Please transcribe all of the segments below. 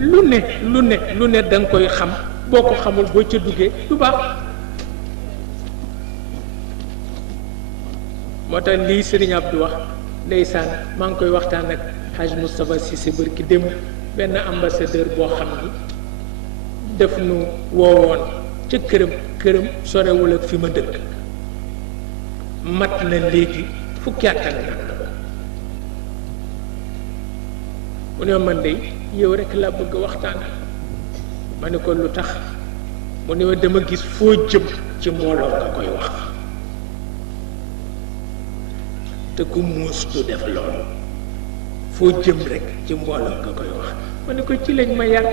lu ne da nga koy xam boo ko xamul boo ca duggee du baax. moo tax lii Serigne Abdou wax ndeysaan maa ngi koy waxtaan ak Haj Moustapha Cissé bërki démb benn ambassadeur boo xam ni def nu woowoon ca këram sorewul ak fi ma dëkk mat na léegi fukki at ak nag mu ne man de yow rek laa bëgg waxtaan ma ne ko lu tax mu ne dama gis foo jëm ci mbooloo nga koy wax te ku muus du def loolu foo jëm rek ci mbooloo nga koy wax ma ne ko ci lañ ma yar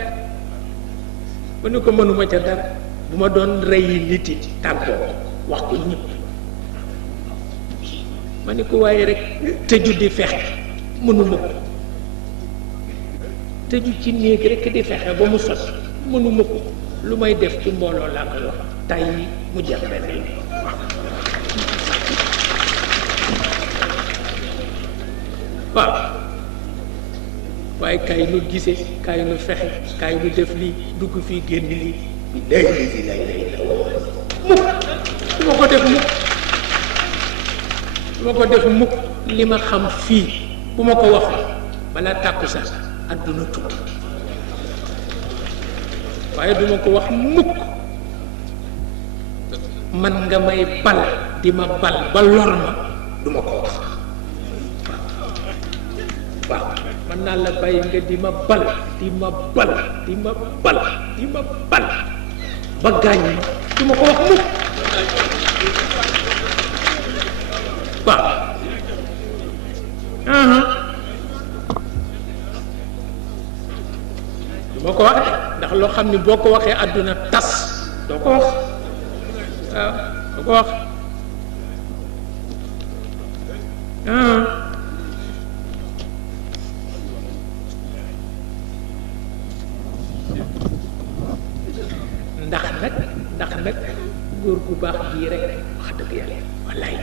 ma ne ko mënuma ca dara bu ma doon rey nit yi tàggoo wax ko ñëpp ma ne ko waaye rek tëju di fexe mënuma ko tëju ci néeg rek di fexe ba mu sot mënuma ko lu may def ci mbooloo laa koy wax tay mu jeex benn waaw waaye kaay nu gisee kaay nu fexe kaay nu def lii dugg fii génn lii lay mukk du ma ko def mukk du ma ko def mukk li ma xam fii bu ma ko waxoon balaa tàkku sax àdduna tukki waaye du ma ko wax mukk man nga may bal di ma bal ba lor ma du ma ko wax waaw man naa la bàyyi nga di ma bal di ma bal di ma bal di ma bal ba gaañ ma du ma ko wax mukk waaw du ma ko wax ndax loo xam ni boo ko waxee àdduna tas doo ko wax waaw doo ko wax ndax nag góor gu baax bii rek wax dëgg yàlla wallaay